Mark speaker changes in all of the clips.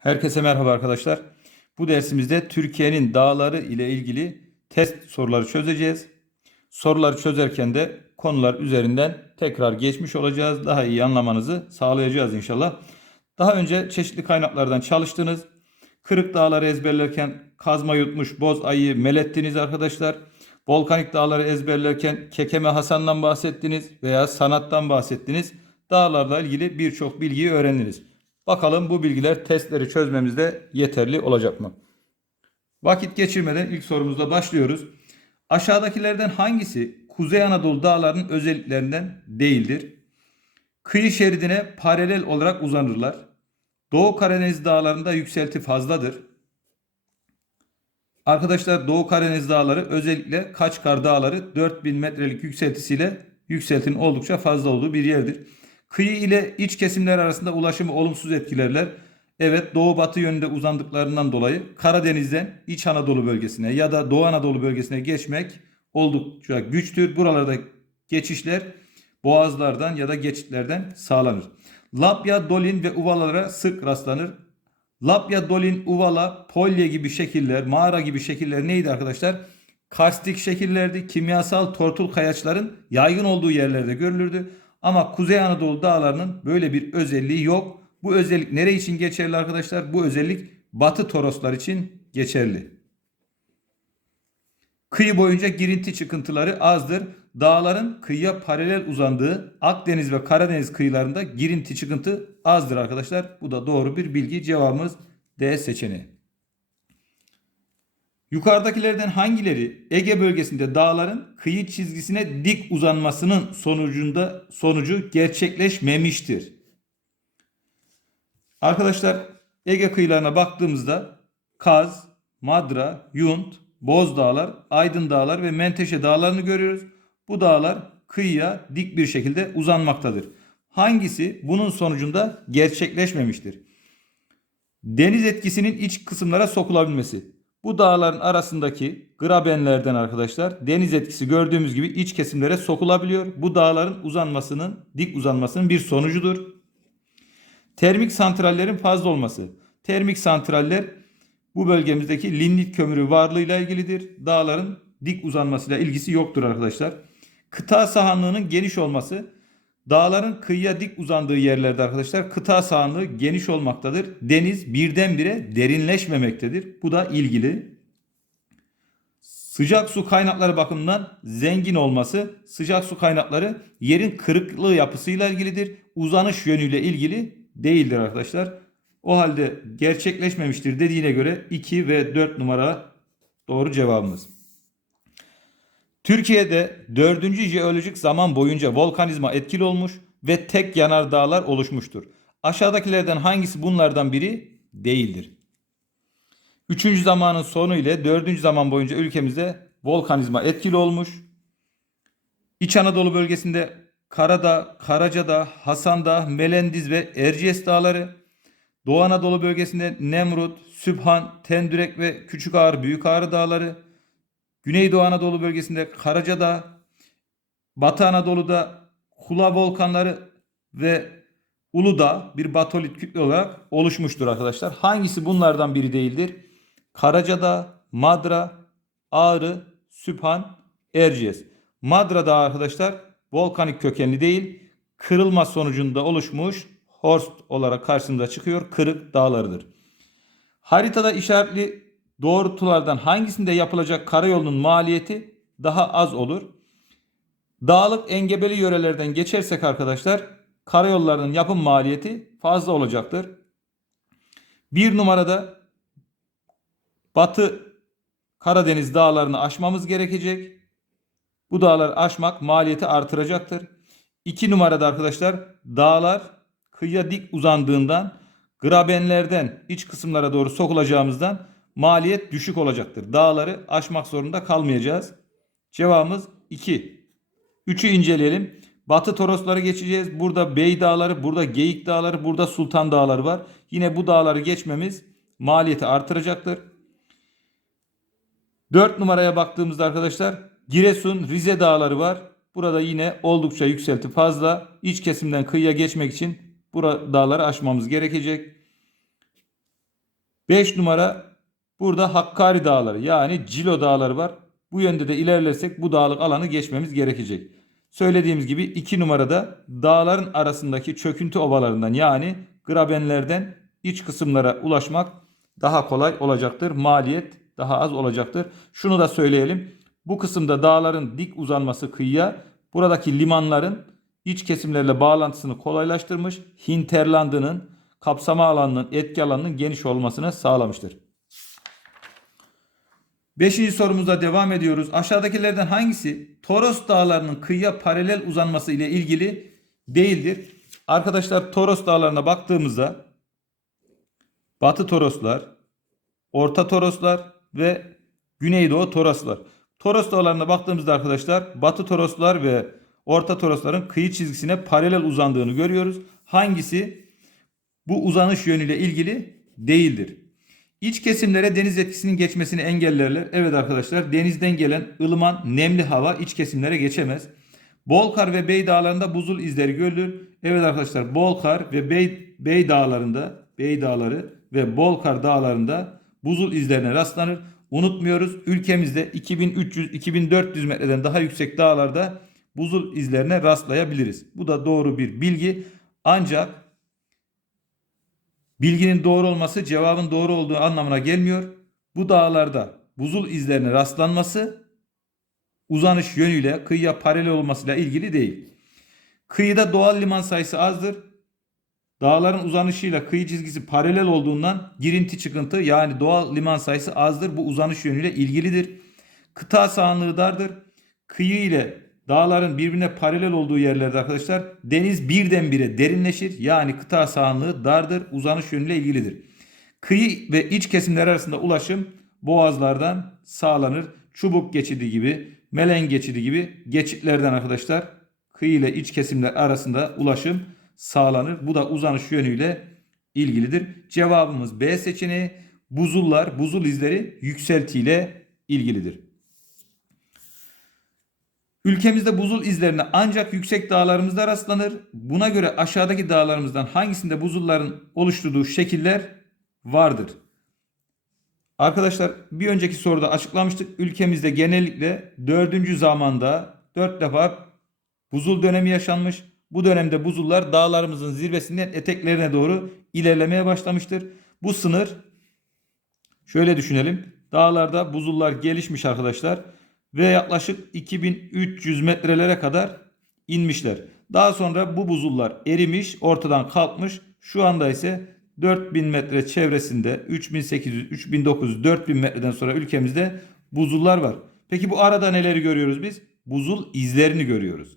Speaker 1: Herkese merhaba arkadaşlar. Bu dersimizde Türkiye'nin dağları ile ilgili test soruları çözeceğiz. Soruları çözerken de konular üzerinden tekrar geçmiş olacağız. Daha iyi anlamanızı sağlayacağız inşallah. Daha önce çeşitli kaynaklardan çalıştınız. Kırık dağları ezberlerken kazma yutmuş boz ayıyı melettiniz arkadaşlar. Volkanik dağları ezberlerken Kekeme Hasan'dan bahsettiniz veya sanattan bahsettiniz. Dağlarla ilgili birçok bilgiyi öğrendiniz. Bakalım bu bilgiler testleri çözmemizde yeterli olacak mı? Vakit geçirmeden ilk sorumuzla başlıyoruz. Aşağıdakilerden hangisi Kuzey Anadolu dağlarının özelliklerinden değildir? Kıyı şeridine paralel olarak uzanırlar. Doğu Karadeniz dağlarında yükselti fazladır. Arkadaşlar Doğu Karadeniz dağları özellikle Kaçkar dağları 4000 metrelik yükseltisiyle yükseltinin oldukça fazla olduğu bir yerdir. Kıyı ile iç kesimler arasında ulaşımı olumsuz etkilerler. Evet doğu batı yönünde uzandıklarından dolayı Karadeniz'den İç Anadolu bölgesine ya da Doğu Anadolu bölgesine geçmek oldukça güçtür. Buralarda geçişler boğazlardan ya da geçitlerden sağlanır. Lapya, dolin ve uvalara sık rastlanır. Lapya, dolin, uvala, polye gibi şekiller, mağara gibi şekiller neydi arkadaşlar? Karstik şekillerdi. Kimyasal tortul kayaçların yaygın olduğu yerlerde görülürdü. Ama Kuzey Anadolu dağlarının böyle bir özelliği yok. Bu özellik nere için geçerli arkadaşlar? Bu özellik Batı Toroslar için geçerli. Kıyı boyunca girinti çıkıntıları azdır. Dağların kıyıya paralel uzandığı Akdeniz ve Karadeniz kıyılarında girinti çıkıntı azdır arkadaşlar. Bu da doğru bir bilgi. Cevabımız D seçeneği. Yukarıdakilerden hangileri Ege bölgesinde dağların kıyı çizgisine dik uzanmasının sonucunda sonucu gerçekleşmemiştir? Arkadaşlar Ege kıyılarına baktığımızda Kaz, Madra, Yunt, Boz Dağlar, Aydın Dağlar ve Menteşe Dağlarını görüyoruz. Bu dağlar kıyıya dik bir şekilde uzanmaktadır. Hangisi bunun sonucunda gerçekleşmemiştir? Deniz etkisinin iç kısımlara sokulabilmesi. Bu dağların arasındaki grabenlerden arkadaşlar deniz etkisi gördüğümüz gibi iç kesimlere sokulabiliyor. Bu dağların uzanmasının, dik uzanmasının bir sonucudur. Termik santrallerin fazla olması. Termik santraller bu bölgemizdeki lignit kömürü varlığıyla ilgilidir. Dağların dik uzanmasıyla ilgisi yoktur arkadaşlar. Kıta sahanlığının geniş olması. Dağların kıyıya dik uzandığı yerlerde arkadaşlar kıta sahanlığı geniş olmaktadır. Deniz birdenbire derinleşmemektedir. Bu da ilgili. Sıcak su kaynakları bakımından zengin olması, sıcak su kaynakları yerin kırıklığı yapısıyla ilgilidir. Uzanış yönüyle ilgili değildir arkadaşlar. O halde gerçekleşmemiştir dediğine göre 2 ve 4 numara doğru cevabımız. Türkiye'de 4. jeolojik zaman boyunca volkanizma etkili olmuş ve tek yanardağlar oluşmuştur. Aşağıdakilerden hangisi bunlardan biri değildir? 3. zamanın sonu ile 4. zaman boyunca ülkemizde volkanizma etkili olmuş. İç Anadolu bölgesinde Karadağ, Karacadağ, Hasan'dağ, Melendiz ve Erciyes dağları, Doğu Anadolu bölgesinde Nemrut, Sübhan, Tendürek ve Küçük Ağrı, Büyük Ağrı dağları, Güneydoğu Anadolu bölgesinde Karacadağ, Batı Anadolu'da Kula volkanları ve Uludağ bir batolit kütle olarak oluşmuştur arkadaşlar. Hangisi bunlardan biri değildir? Karacadağ, Madra, Ağrı, Sübhan, Erciyes. Madra Dağı arkadaşlar volkanik kökenli değil, kırılma sonucunda oluşmuş horst olarak karşımıza çıkıyor. Kırık dağlarıdır. Haritada işaretli doğrultulardan hangisinde yapılacak karayolunun maliyeti daha az olur? Dağlık engebeli yörelerden geçersek arkadaşlar karayollarının yapım maliyeti fazla olacaktır. Bir numarada Batı Karadeniz dağlarını aşmamız gerekecek. Bu dağları aşmak maliyeti artıracaktır. İki numarada arkadaşlar dağlar kıyıya dik uzandığından grabenlerden iç kısımlara doğru sokulacağımızdan maliyet düşük olacaktır. Dağları aşmak zorunda kalmayacağız. Cevabımız 2. 3'ü inceleyelim. Batı Torosları geçeceğiz. Burada Bey Dağları, burada Geyik Dağları, burada Sultan Dağları var. Yine bu dağları geçmemiz maliyeti artıracaktır. 4 numaraya baktığımızda arkadaşlar Giresun, Rize Dağları var. Burada yine oldukça yükselti fazla. İç kesimden kıyıya geçmek için bu dağları aşmamız gerekecek. 5 numara burada Hakkari Dağları yani Cilo Dağları var. Bu yönde de ilerlersek bu dağlık alanı geçmemiz gerekecek. Söylediğimiz gibi 2 numarada dağların arasındaki çöküntü ovalarından yani grabenlerden iç kısımlara ulaşmak daha kolay olacaktır. Maliyet daha az olacaktır. Şunu da söyleyelim. Bu kısımda dağların dik uzanması kıyıya buradaki limanların iç kesimlerle bağlantısını kolaylaştırmış. Hinterland'ının kapsama alanının etki alanının geniş olmasını sağlamıştır. Beşinci sorumuza devam ediyoruz. Aşağıdakilerden hangisi Toros dağlarının kıyıya paralel uzanması ile ilgili değildir? Arkadaşlar Toros dağlarına baktığımızda Batı Toroslar, Orta Toroslar ve Güneydoğu Toroslar. Toros dağlarına baktığımızda arkadaşlar Batı Toroslar ve Orta Torosların kıyı çizgisine paralel uzandığını görüyoruz. Hangisi bu uzanış yönüyle ilgili değildir? İç kesimlere deniz etkisinin geçmesini engellerler. Evet arkadaşlar denizden gelen ılıman nemli hava iç kesimlere geçemez. Bolkar ve Bey dağlarında buzul izleri görülür. Evet arkadaşlar Bolkar ve Bey, Bey dağlarında Bey dağları ve Bolkar dağlarında buzul izlerine rastlanır. Unutmuyoruz ülkemizde 2300-2400 metreden daha yüksek dağlarda buzul izlerine rastlayabiliriz. Bu da doğru bir bilgi. Ancak bilginin doğru olması cevabın doğru olduğu anlamına gelmiyor. Bu dağlarda buzul izlerine rastlanması uzanış yönüyle kıyıya paralel olmasıyla ilgili değil. Kıyıda doğal liman sayısı azdır. Dağların uzanışıyla kıyı çizgisi paralel olduğundan girinti çıkıntı yani doğal liman sayısı azdır. Bu uzanış yönüyle ilgilidir. Kıta sahanlığı dardır. Kıyı ile dağların birbirine paralel olduğu yerlerde arkadaşlar deniz birdenbire derinleşir. Yani kıta sahanlığı dardır. Uzanış yönüyle ilgilidir. Kıyı ve iç kesimler arasında ulaşım boğazlardan sağlanır. Çubuk geçidi gibi, melen geçidi gibi geçitlerden arkadaşlar kıyı ile iç kesimler arasında ulaşım sağlanır. Bu da uzanış yönüyle ilgilidir. Cevabımız B seçeneği. Buzullar, buzul izleri yükseltiyle ilgilidir. Ülkemizde buzul izlerine ancak yüksek dağlarımızda rastlanır. Buna göre aşağıdaki dağlarımızdan hangisinde buzulların oluşturduğu şekiller vardır? Arkadaşlar bir önceki soruda açıklamıştık. Ülkemizde genellikle 4. zamanda 4 defa buzul dönemi yaşanmış. Bu dönemde buzullar dağlarımızın zirvesinden eteklerine doğru ilerlemeye başlamıştır. Bu sınır şöyle düşünelim. Dağlarda buzullar gelişmiş arkadaşlar ve yaklaşık 2300 metrelere kadar inmişler. Daha sonra bu buzullar erimiş, ortadan kalkmış. Şu anda ise 4000 metre çevresinde 3800, 3900, 4000 metreden sonra ülkemizde buzullar var. Peki bu arada neleri görüyoruz biz? Buzul izlerini görüyoruz.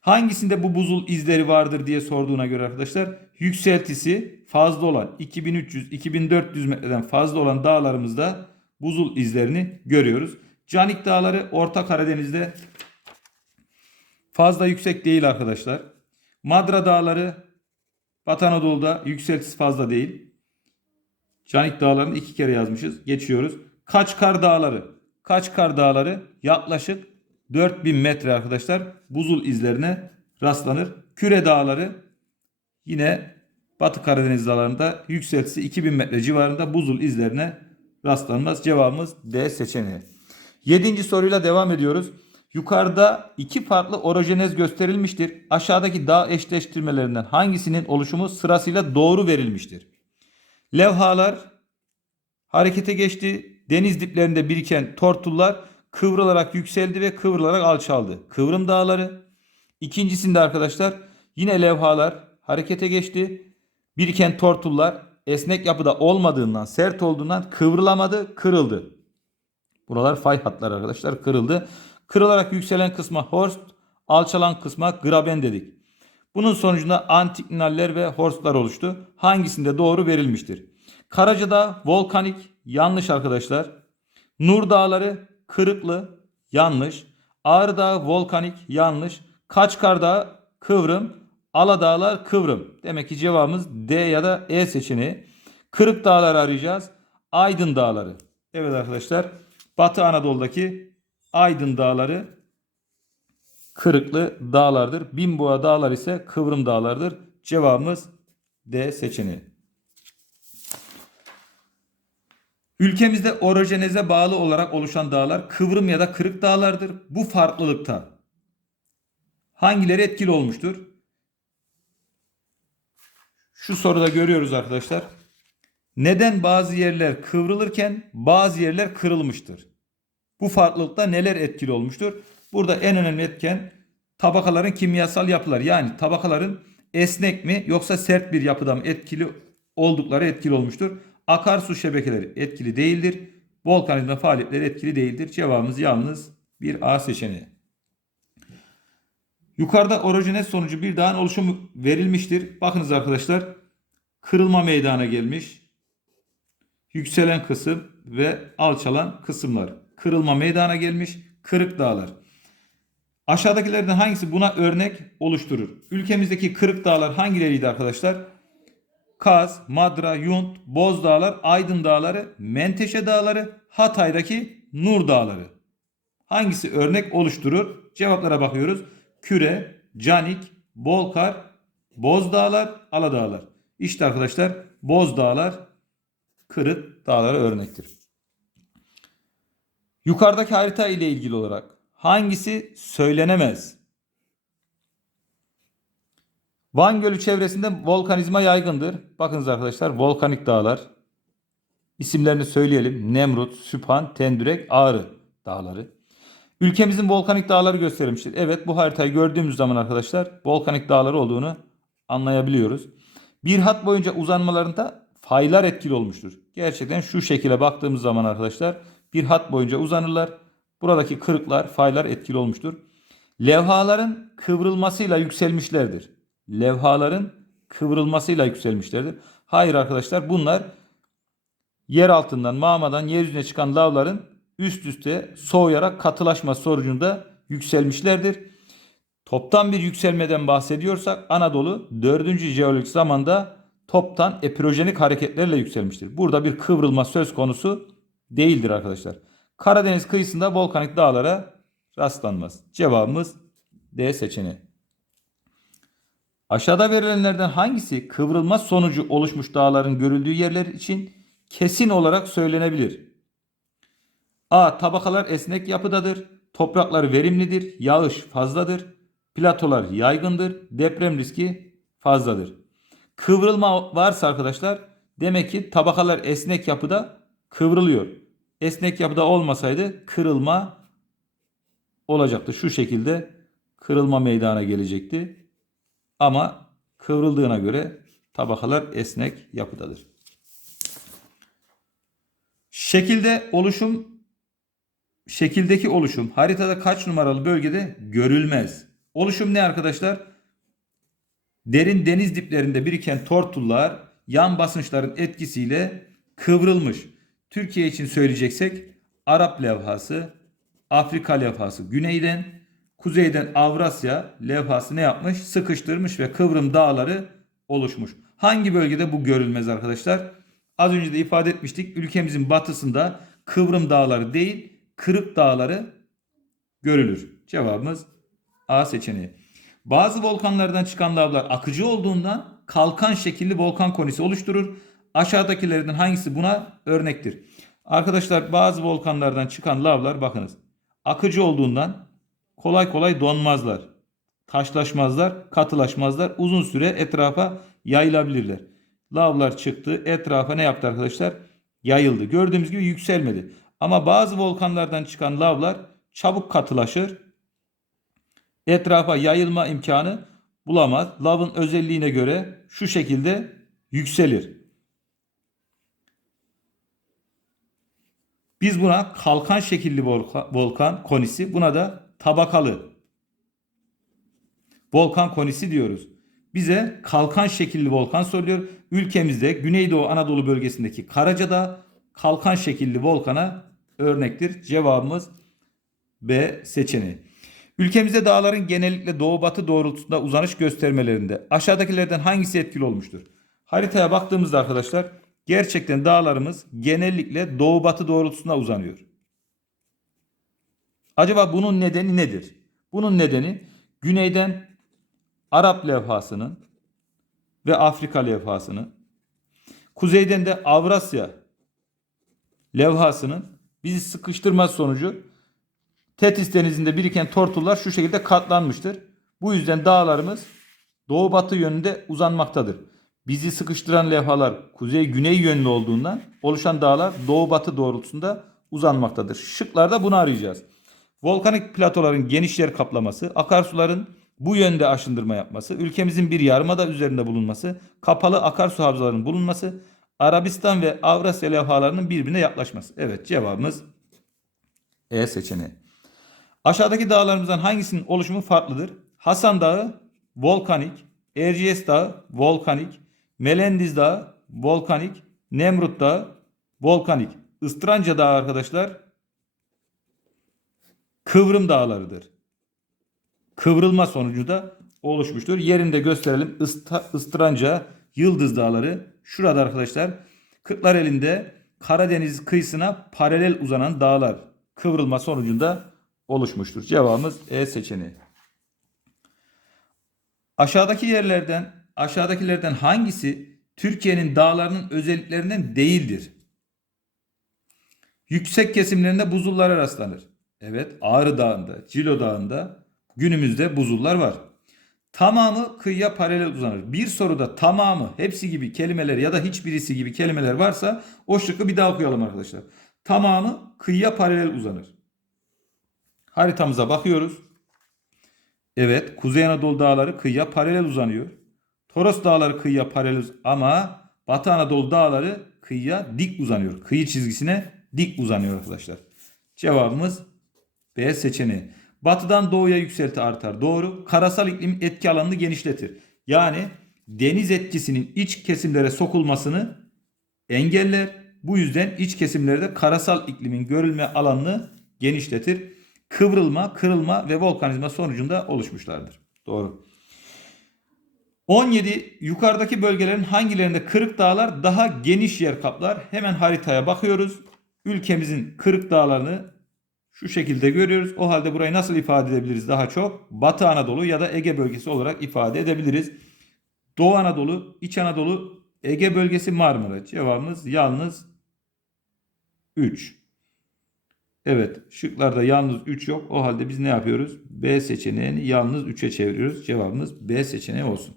Speaker 1: Hangisinde bu buzul izleri vardır diye sorduğuna göre arkadaşlar yükseltisi fazla olan 2300-2400 metreden fazla olan dağlarımızda buzul izlerini görüyoruz. Canik Dağları Orta Karadeniz'de fazla yüksek değil arkadaşlar. Madra Dağları Batı Anadolu'da yükseltisi fazla değil. Canik Dağları'nı iki kere yazmışız. Geçiyoruz. Kaçkar Dağları. Kaçkar Dağları yaklaşık 4000 metre arkadaşlar buzul izlerine rastlanır. Küre Dağları yine Batı Karadeniz dağlarında yükseltisi 2000 metre civarında buzul izlerine rastlanmaz. Cevabımız D seçeneği. Yedinci soruyla devam ediyoruz. Yukarıda iki farklı orojenez gösterilmiştir. Aşağıdaki dağ eşleştirmelerinden hangisinin oluşumu sırasıyla doğru verilmiştir? Levhalar harekete geçti. Deniz diplerinde biriken tortullar kıvrılarak yükseldi ve kıvrılarak alçaldı. Kıvrım dağları. İkincisinde arkadaşlar yine levhalar harekete geçti. Biriken tortullar esnek yapıda olmadığından, sert olduğundan kıvrılamadı, kırıldı. Buralar fay hatları arkadaşlar kırıldı. Kırılarak yükselen kısma horst, alçalan kısma graben dedik. Bunun sonucunda antiklinaller ve horstlar oluştu. Hangisinde doğru verilmiştir? Karacadağ volkanik yanlış arkadaşlar. Nur Dağları kırıklı yanlış. Ağrı Dağı volkanik yanlış. Kaçkar Dağı kıvrım. Aladağlar kıvrım. Demek ki cevabımız D ya da E seçeneği. Kırık dağları arayacağız. Aydın dağları. Evet arkadaşlar. Batı Anadolu'daki Aydın Dağları kırıklı dağlardır. Binboğa Dağlar ise kıvrım dağlardır. Cevabımız D seçeneği. Ülkemizde orojeneze bağlı olarak oluşan dağlar kıvrım ya da kırık dağlardır. Bu farklılıkta hangileri etkili olmuştur? Şu soruda görüyoruz arkadaşlar. Neden bazı yerler kıvrılırken bazı yerler kırılmıştır? Bu farklılıkta neler etkili olmuştur? Burada en önemli etken tabakaların kimyasal yapıları. Yani tabakaların esnek mi yoksa sert bir yapıda mı etkili oldukları etkili olmuştur. Akarsu şebekeleri etkili değildir. Volkanizma faaliyetleri etkili değildir. Cevabımız yalnız bir A seçeneği. Yukarıda orojenes sonucu bir dağın oluşumu verilmiştir. Bakınız arkadaşlar kırılma meydana gelmiş. Yükselen kısım ve alçalan kısımlar. Kırılma meydana gelmiş. Kırık dağlar. Aşağıdakilerden hangisi buna örnek oluşturur? Ülkemizdeki kırık dağlar hangileriydi arkadaşlar? Kaz, Madra, Yunt, Boz Dağlar, Aydın Dağları, Menteşe Dağları, Hatay'daki Nur Dağları. Hangisi örnek oluşturur? Cevaplara bakıyoruz. Küre, Canik, Bolkar, Boz Dağlar, Aladağlar. İşte arkadaşlar Boz Dağlar kırık dağlara örnektir. Yukarıdaki harita ile ilgili olarak hangisi söylenemez? Van Gölü çevresinde volkanizma yaygındır. Bakınız arkadaşlar volkanik dağlar. İsimlerini söyleyelim. Nemrut, Süphan, Tendürek, Ağrı dağları. Ülkemizin volkanik dağları gösterilmiştir. Evet bu haritayı gördüğümüz zaman arkadaşlar volkanik dağlar olduğunu anlayabiliyoruz. Bir hat boyunca uzanmalarında faylar etkili olmuştur. Gerçekten şu şekilde baktığımız zaman arkadaşlar bir hat boyunca uzanırlar. Buradaki kırıklar, faylar etkili olmuştur. Levhaların kıvrılmasıyla yükselmişlerdir. Levhaların kıvrılmasıyla yükselmişlerdir. Hayır arkadaşlar bunlar yer altından, mağmadan yeryüzüne çıkan lavların üst üste soğuyarak katılaşma sonucunda yükselmişlerdir. Toptan bir yükselmeden bahsediyorsak Anadolu 4. jeolojik zamanda toptan epirojenik hareketlerle yükselmiştir. Burada bir kıvrılma söz konusu değildir arkadaşlar. Karadeniz kıyısında volkanik dağlara rastlanmaz. Cevabımız D seçeneği. Aşağıda verilenlerden hangisi kıvrılma sonucu oluşmuş dağların görüldüğü yerler için kesin olarak söylenebilir? A. Tabakalar esnek yapıdadır. Topraklar verimlidir. Yağış fazladır. Platolar yaygındır. Deprem riski fazladır. Kıvrılma varsa arkadaşlar demek ki tabakalar esnek yapıda kıvrılıyor. Esnek yapıda olmasaydı kırılma olacaktı. Şu şekilde kırılma meydana gelecekti. Ama kıvrıldığına göre tabakalar esnek yapıdadır. Şekilde oluşum şekildeki oluşum haritada kaç numaralı bölgede görülmez? Oluşum ne arkadaşlar? Derin deniz diplerinde biriken tortullar yan basınçların etkisiyle kıvrılmış. Türkiye için söyleyeceksek Arap levhası, Afrika levhası güneyden, kuzeyden Avrasya levhası ne yapmış? Sıkıştırmış ve kıvrım dağları oluşmuş. Hangi bölgede bu görülmez arkadaşlar? Az önce de ifade etmiştik. Ülkemizin batısında kıvrım dağları değil, kırık dağları görülür. Cevabımız A seçeneği. Bazı volkanlardan çıkan lavlar akıcı olduğundan kalkan şekilli volkan konisi oluşturur. Aşağıdakilerden hangisi buna örnektir? Arkadaşlar bazı volkanlardan çıkan lavlar bakınız. Akıcı olduğundan kolay kolay donmazlar. Taşlaşmazlar, katılaşmazlar. Uzun süre etrafa yayılabilirler. Lavlar çıktı. Etrafa ne yaptı arkadaşlar? Yayıldı. Gördüğümüz gibi yükselmedi. Ama bazı volkanlardan çıkan lavlar çabuk katılaşır. Etrafa yayılma imkanı bulamaz. Lavın özelliğine göre şu şekilde yükselir. Biz buna kalkan şekilli volkan, konisi, buna da tabakalı volkan konisi diyoruz. Bize kalkan şekilli volkan soruyor. Ülkemizde Güneydoğu Anadolu bölgesindeki Karacadağ kalkan şekilli volkana örnektir. Cevabımız B seçeneği. Ülkemizde dağların genellikle doğu batı doğrultusunda uzanış göstermelerinde aşağıdakilerden hangisi etkili olmuştur? Haritaya baktığımızda arkadaşlar gerçekten dağlarımız genellikle doğu batı doğrultusunda uzanıyor. Acaba bunun nedeni nedir? Bunun nedeni güneyden Arap levhasının ve Afrika levhasının, kuzeyden de Avrasya levhasının bizi sıkıştırması sonucu Tetis denizinde biriken tortullar şu şekilde katlanmıştır. Bu yüzden dağlarımız doğu batı yönünde uzanmaktadır. Bizi sıkıştıran levhalar kuzey güney yönlü olduğundan oluşan dağlar doğu batı doğrultusunda uzanmaktadır. Şıklarda bunu arayacağız. Volkanik platoların geniş yer kaplaması, akarsuların bu yönde aşındırma yapması, ülkemizin bir yarımada üzerinde bulunması, kapalı akarsu havzalarının bulunması, Arabistan ve Avrasya levhalarının birbirine yaklaşması. Evet cevabımız E seçeneği. Aşağıdaki dağlarımızdan hangisinin oluşumu farklıdır? Hasan Dağı volkanik, Erciyes Dağı volkanik, Melendiz Dağı volkanik, Nemrut Dağı volkanik. Istranca Dağı arkadaşlar kıvrım dağlarıdır. Kıvrılma sonucu da oluşmuştur. Yerinde gösterelim. Istra, Istranca, Yıldız Dağları. Şurada arkadaşlar Kırklareli'nde Karadeniz kıyısına paralel uzanan dağlar kıvrılma sonucunda oluşmuştur. Cevabımız E seçeneği. Aşağıdaki yerlerden aşağıdakilerden hangisi Türkiye'nin dağlarının özelliklerinden değildir? Yüksek kesimlerinde buzullara rastlanır. Evet, Ağrı Dağı'nda, Cilo Dağı'nda günümüzde buzullar var. Tamamı kıyıya paralel uzanır. Bir soruda tamamı, hepsi gibi kelimeler ya da hiçbirisi gibi kelimeler varsa o şıkkı bir daha okuyalım arkadaşlar. Tamamı kıyıya paralel uzanır. Haritamıza bakıyoruz. Evet, Kuzey Anadolu dağları kıyıya paralel uzanıyor. Toros dağları kıyıya paralel ama Batı Anadolu dağları kıyıya dik uzanıyor. Kıyı çizgisine dik uzanıyor arkadaşlar. Cevabımız B seçeneği. Batıdan doğuya yükselti artar. Doğru. Karasal iklim etki alanını genişletir. Yani deniz etkisinin iç kesimlere sokulmasını engeller. Bu yüzden iç kesimlerde karasal iklimin görülme alanını genişletir. Kıvrılma, kırılma ve volkanizma sonucunda oluşmuşlardır. Doğru. 17 yukarıdaki bölgelerin hangilerinde kırık dağlar daha geniş yer kaplar? Hemen haritaya bakıyoruz. Ülkemizin kırık dağlarını şu şekilde görüyoruz. O halde burayı nasıl ifade edebiliriz daha çok? Batı Anadolu ya da Ege bölgesi olarak ifade edebiliriz. Doğu Anadolu, İç Anadolu, Ege bölgesi Marmara. Cevabımız yalnız 3. Evet şıklarda yalnız 3 yok. O halde biz ne yapıyoruz? B seçeneğini yalnız 3'e çeviriyoruz. Cevabımız B seçeneği olsun.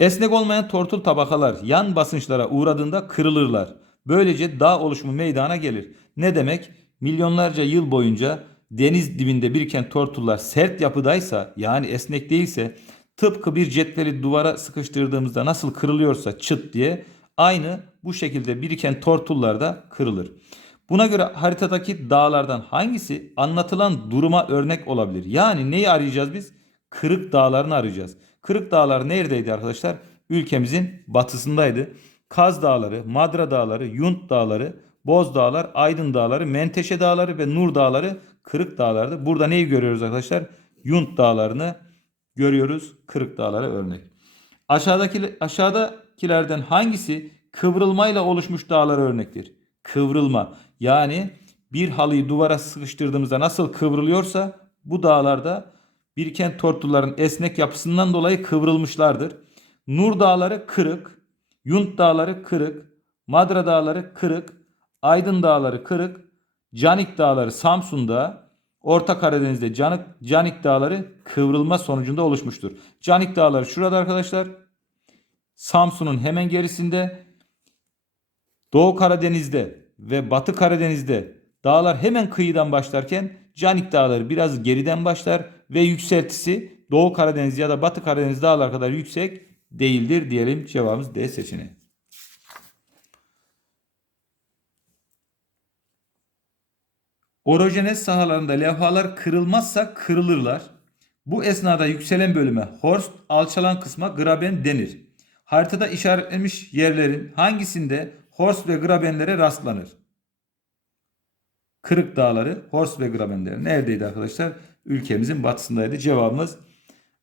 Speaker 1: Esnek olmayan tortul tabakalar yan basınçlara uğradığında kırılırlar. Böylece dağ oluşumu meydana gelir. Ne demek? Milyonlarca yıl boyunca deniz dibinde biriken tortullar sert yapıdaysa yani esnek değilse tıpkı bir cetveli duvara sıkıştırdığımızda nasıl kırılıyorsa çıt diye aynı bu şekilde biriken tortullar da kırılır. Buna göre haritadaki dağlardan hangisi anlatılan duruma örnek olabilir? Yani neyi arayacağız biz? Kırık dağlarını arayacağız. Kırık dağlar neredeydi arkadaşlar? Ülkemizin batısındaydı. Kaz Dağları, Madra Dağları, Yunt Dağları, Boz Dağlar, Aydın Dağları, Menteşe Dağları ve Nur Dağları Kırık Dağlar'dı. Burada neyi görüyoruz arkadaşlar? Yunt Dağları'nı görüyoruz. Kırık Dağlara örnek. Aşağıdaki aşağıdakilerden hangisi kıvrılmayla oluşmuş dağlara örnektir? Kıvrılma. Yani bir halıyı duvara sıkıştırdığımızda nasıl kıvrılıyorsa bu dağlarda biriken tortulların esnek yapısından dolayı kıvrılmışlardır. Nur dağları kırık, Yunt dağları kırık, Madra dağları kırık, Aydın dağları kırık, Canik dağları Samsun'da, Orta Karadeniz'de Canik, Canik dağları kıvrılma sonucunda oluşmuştur. Canik dağları şurada arkadaşlar. Samsun'un hemen gerisinde. Doğu Karadeniz'de ve Batı Karadeniz'de dağlar hemen kıyıdan başlarken Canik dağları biraz geriden başlar ve yükseltisi Doğu Karadeniz ya da Batı Karadeniz dağlar kadar yüksek değildir diyelim. Cevabımız D seçeneği. Orojenez sahalarında levhalar kırılmazsa kırılırlar. Bu esnada yükselen bölüme horst, alçalan kısma graben denir. Haritada işaretlenmiş yerlerin hangisinde horst ve grabenlere rastlanır? Kırık Dağları, horst ve grabenleri neredeydi arkadaşlar? Ülkemizin batısındaydı. Cevabımız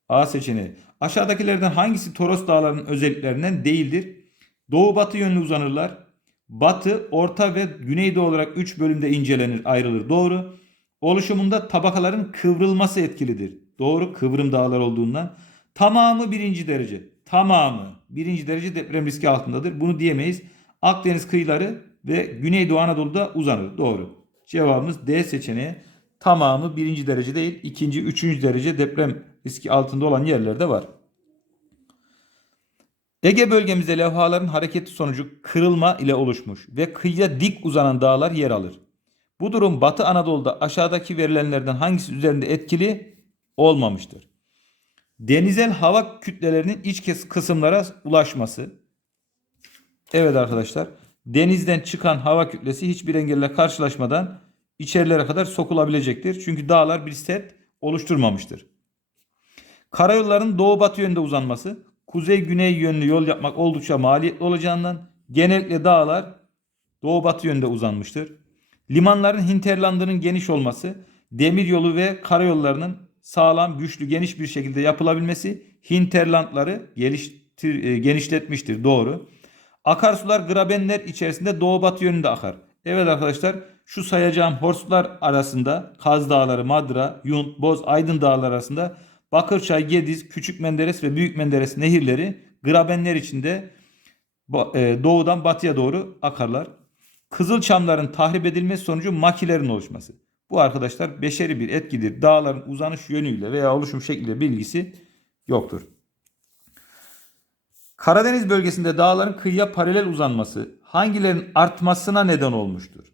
Speaker 1: A seçeneği. Aşağıdakilerden hangisi Toros Dağları'nın özelliklerinden değildir? Doğu batı yönlü uzanırlar. Batı, orta ve güneydoğu olarak 3 bölümde incelenir, ayrılır. Doğru. Oluşumunda tabakaların kıvrılması etkilidir. Doğru. Kıvrım dağlar olduğundan. Tamamı birinci derece. Tamamı birinci derece deprem riski altındadır. Bunu diyemeyiz. Akdeniz kıyıları ve Güneydoğu Anadolu'da uzanır. Doğru. Cevabımız D seçeneği. Tamamı birinci derece değil, ikinci, üçüncü derece deprem riski altında olan yerlerde var. Ege bölgemizde levhaların hareketi sonucu kırılma ile oluşmuş ve kıyıya dik uzanan dağlar yer alır. Bu durum Batı Anadolu'da aşağıdaki verilenlerden hangisi üzerinde etkili olmamıştır? Denizel hava kütlelerinin iç kısımlara ulaşması. Evet arkadaşlar. Denizden çıkan hava kütlesi hiçbir engelle karşılaşmadan içerilere kadar sokulabilecektir. Çünkü dağlar bir set oluşturmamıştır. Karayolların doğu batı yönde uzanması kuzey güney yönlü yol yapmak oldukça maliyetli olacağından genellikle dağlar doğu batı yönde uzanmıştır. Limanların hinterlandının geniş olması demiryolu ve karayollarının sağlam, güçlü, geniş bir şekilde yapılabilmesi hinterlandları geliştir, e, genişletmiştir. Doğru. Akarsular grabenler içerisinde doğu batı yönünde akar. Evet arkadaşlar şu sayacağım horslar arasında Kaz Dağları, Madra, Yunt, Boz, Aydın Dağları arasında Bakırçay, Gediz, Küçük Menderes ve Büyük Menderes nehirleri grabenler içinde e, doğudan batıya doğru akarlar. Kızılçamların tahrip edilmesi sonucu makilerin oluşması. Bu arkadaşlar beşeri bir etkidir. Dağların uzanış yönüyle veya oluşum şekliyle bilgisi yoktur. Karadeniz bölgesinde dağların kıyıya paralel uzanması hangilerinin artmasına neden olmuştur?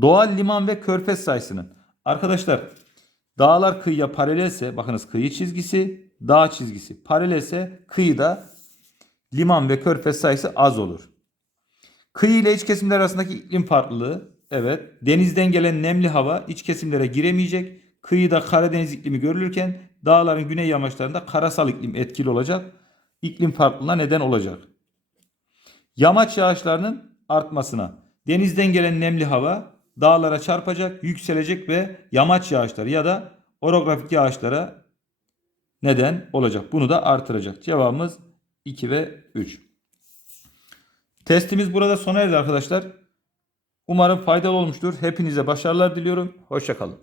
Speaker 1: Doğal liman ve körfez sayısının. Arkadaşlar dağlar kıyıya paralelse bakınız kıyı çizgisi, dağ çizgisi paralelse kıyıda liman ve körfez sayısı az olur. Kıyı ile iç kesimler arasındaki iklim farklılığı. Evet. Denizden gelen nemli hava iç kesimlere giremeyecek. Kıyıda Karadeniz iklimi görülürken dağların güney yamaçlarında karasal iklim etkili olacak. İklim farklılığına neden olacak. Yamaç yağışlarının artmasına. Denizden gelen nemli hava dağlara çarpacak, yükselecek ve yamaç yağışları ya da orografik yağışlara neden olacak. Bunu da artıracak. Cevabımız 2 ve 3. Testimiz burada sona erdi arkadaşlar. Umarım faydalı olmuştur. Hepinize başarılar diliyorum. Hoşçakalın.